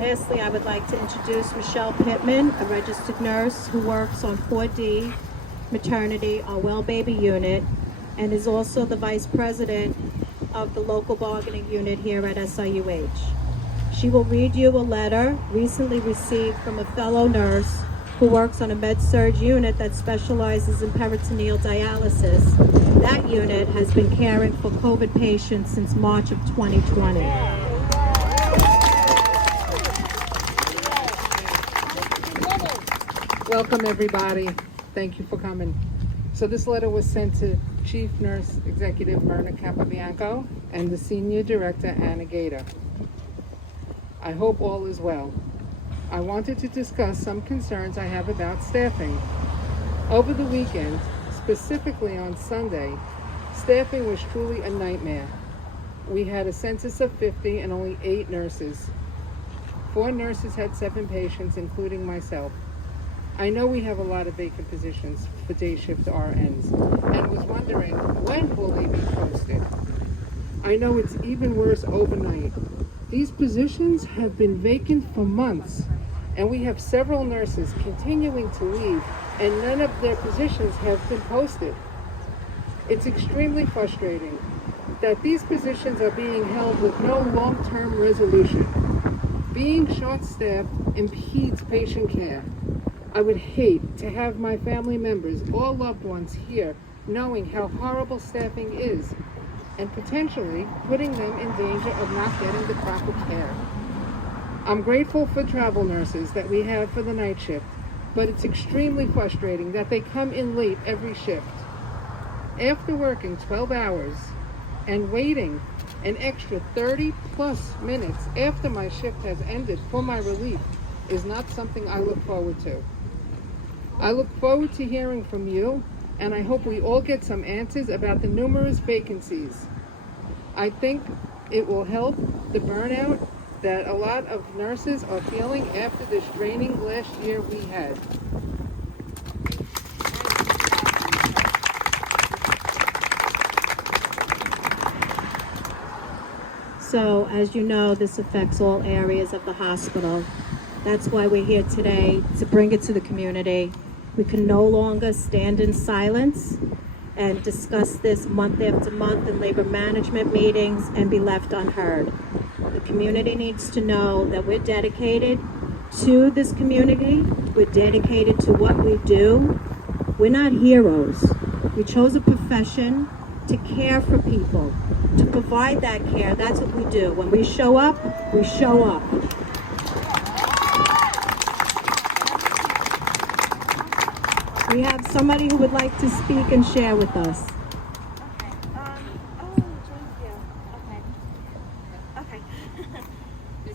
Lastly, I would like to introduce Michelle Pittman, a registered nurse who works on 4D maternity, our well baby unit, and is also the vice president of the local bargaining unit here at SIUH. She will read you a letter recently received from a fellow nurse who works on a med-surg unit that specializes in peritoneal dialysis. That unit has been caring for COVID patients since March of 2020. Welcome, everybody. Thank you for coming. So this letter was sent to Chief Nurse Executive Myrna Capabianco and the Senior Director Anna Gator. I hope all is well. I wanted to discuss some concerns I have about staffing. Over the weekend, specifically on Sunday, staffing was truly a nightmare. We had a census of 50 and only 8 nurses. 4 nurses had 7 patients, including myself. I know we have a lot of vacant positions for day shift RNs, and was wondering, when will they be posted? I know it's even worse overnight. These positions have been vacant for months, and we have several nurses continuing to leave, and none of their positions have been posted. It's extremely frustrating that these positions are being held with no long-term resolution. Being short-staffed impedes patient care. I would hate to have my family members or loved ones here knowing how horrible staffing is and potentially putting them in danger of not getting the proper care. I'm grateful for travel nurses that we have for the night shift, but it's extremely frustrating that they come in late every shift. After working 12 hours and waiting an extra 30 plus minutes after my shift has ended for my relief is not something I look forward to. I look forward to hearing from you, and I hope we all get some answers about the numerous vacancies. I think it will help the burnout that a lot of nurses are feeling after this draining last year we had. So, as you know, this affects all areas of the hospital. That's why we're here today, to bring it to the community. We can no longer stand in silence and discuss this month after month in labor management meetings and be left unheard. The community needs to know that we're dedicated to this community. We're dedicated to what we do. We're not heroes. We chose a profession to care for people, to provide that care. That's what we do. When we show up, we show up. We have somebody who would like to speak and share with us.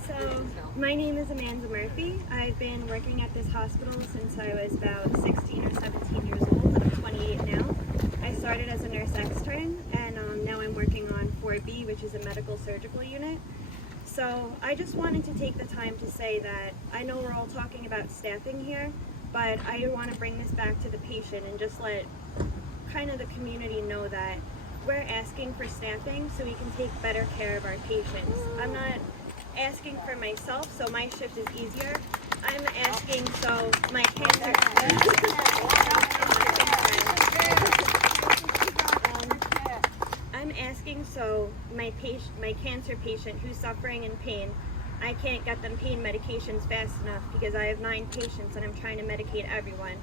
So, my name is Amanda Murphy. I've been working at this hospital since I was about 16 or 17 years old. I'm 28 now. I started as a nurse extern, and now I'm working on 4B, which is a medical surgical unit. So, I just wanted to take the time to say that I know we're all talking about staffing here, but I want to bring this back to the patient and just let kind of the community know that we're asking for staffing so we can take better care of our patients. I'm not asking for myself so my shift is easier. I'm asking so my cancer I'm asking so my cancer patient who's suffering in pain, I can't get them pain medications fast enough because I have 9 patients and I'm trying to medicate everyone.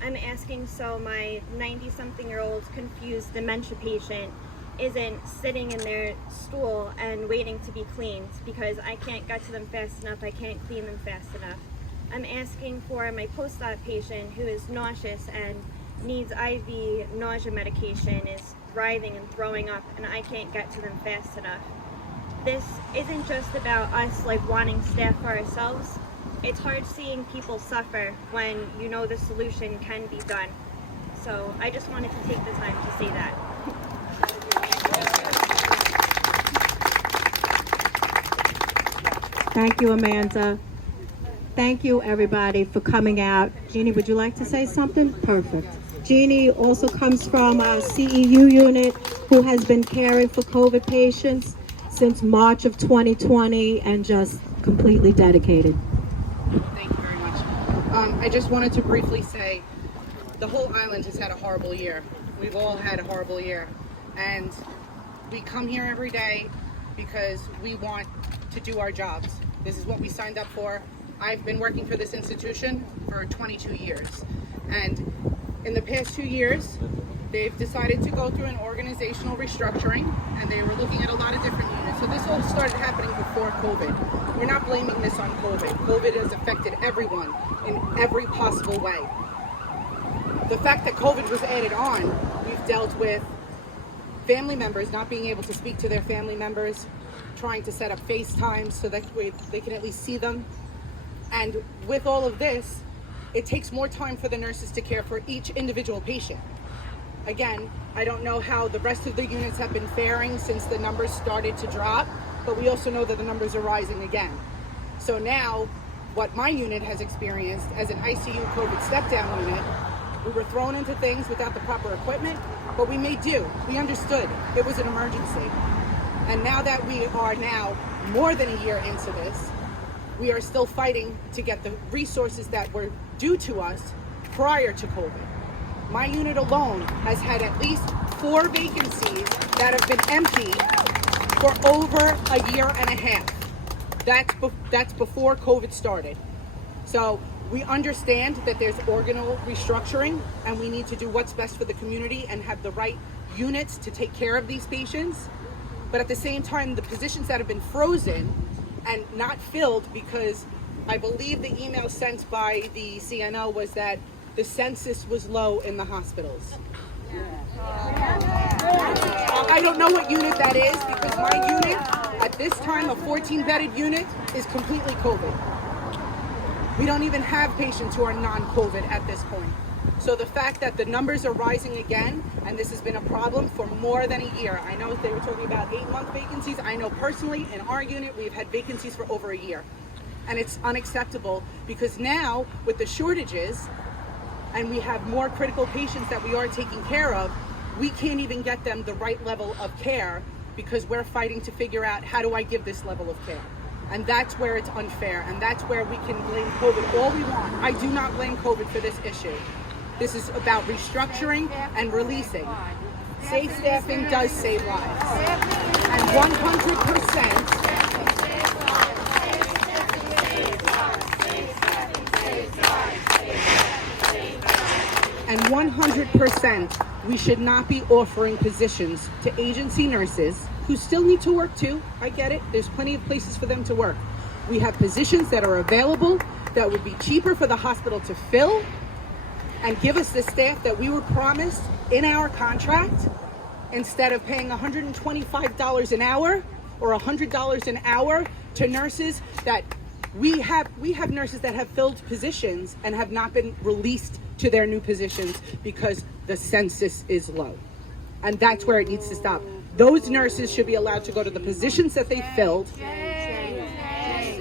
I'm asking so my 90-something-year-old confused dementia patient isn't sitting in their stool and waiting to be cleaned because I can't get to them fast enough, I can't clean them fast enough. I'm asking for my post-op patient who is nauseous and needs IV nausea medication, is writhing and throwing up, and I can't get to them fast enough. This isn't just about us wanting staff for ourselves. It's hard seeing people suffer when you know the solution can be done. So I just wanted to take the time to say that. Thank you, Amanda. Thank you, everybody, for coming out. Jeannie, would you like to say something? Perfect. Jeannie also comes from our CEU unit who has been caring for COVID patients since March of 2020 and just completely dedicated. Thank you very much. I just wanted to briefly say the whole island has had a horrible year. We've all had a horrible year. And we come here every day because we want to do our jobs. This is what we signed up for. I've been working for this institution for 22 years. And in the past 2 years, they've decided to go through an organizational restructuring, and they were looking at a lot of different units. So this all started happening before COVID. We're not blaming this on COVID. COVID has affected everyone in every possible way. The fact that COVID was added on, we've dealt with family members not being able to speak to their family members, trying to set up FaceTime so that they can at least see them. And with all of this, it takes more time for the nurses to care for each individual patient. Again, I don't know how the rest of the units have been faring since the numbers started to drop, but we also know that the numbers are rising again. So now, what my unit has experienced as an ICU COVID step-down unit, we were thrown into things without the proper equipment, but we made do. We understood it was an emergency. And now that we are now more than a year into this, we are still fighting to get the resources that were due to us prior to COVID. My unit alone has had at least 4 vacancies that have been empty for over a year and a half. That's before COVID started. So we understand that there's organal restructuring, and we need to do what's best for the community and have the right units to take care of these patients. But at the same time, the positions that have been frozen and not filled, because I believe the email sent by the CNO was that the census was low in the hospitals. I don't know what unit that is, because my unit, at this time, a 14-bedded unit, is completely COVID. We don't even have patients who are non-COVID at this point. So the fact that the numbers are rising again, and this has been a problem for more than a year. I know they were talking about 8-month vacancies. I know personally in our unit, we've had vacancies for over a year. And it's unacceptable, because now with the shortages, and we have more critical patients that we are taking care of, we can't even get them the right level of care, because we're fighting to figure out, how do I give this level of care? And that's where it's unfair, and that's where we can blame COVID all we want. I do not blame COVID for this issue. This is about restructuring and releasing. Safe staffing does save lives. And 100%, and 100%, we should not be offering positions to agency nurses who still need to work too. I get it. There's plenty of places for them to work. We have positions that are available that would be cheaper for the hospital to fill and give us the staff that we were promised in our contract, instead of paying $125 an hour or $100 an hour to nurses that we have nurses that have filled positions and have not been released to their new positions because the census is low. And that's where it needs to stop. Those nurses should be allowed to go to the positions that they filled,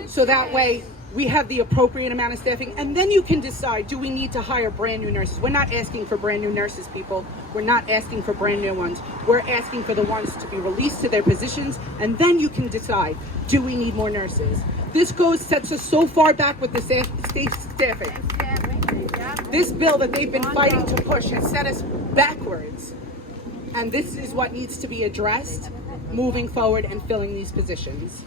so that way we have the appropriate amount of staffing, and then you can decide, do we need to hire brand new nurses? We're not asking for brand new nurses, people. We're not asking for brand new ones. We're asking for the ones to be released to their positions, and then you can decide, do we need more nurses? This sets us so far back with the state staffing. This bill that they've been fighting to push has set us backwards. And this is what needs to be addressed moving forward and filling these positions.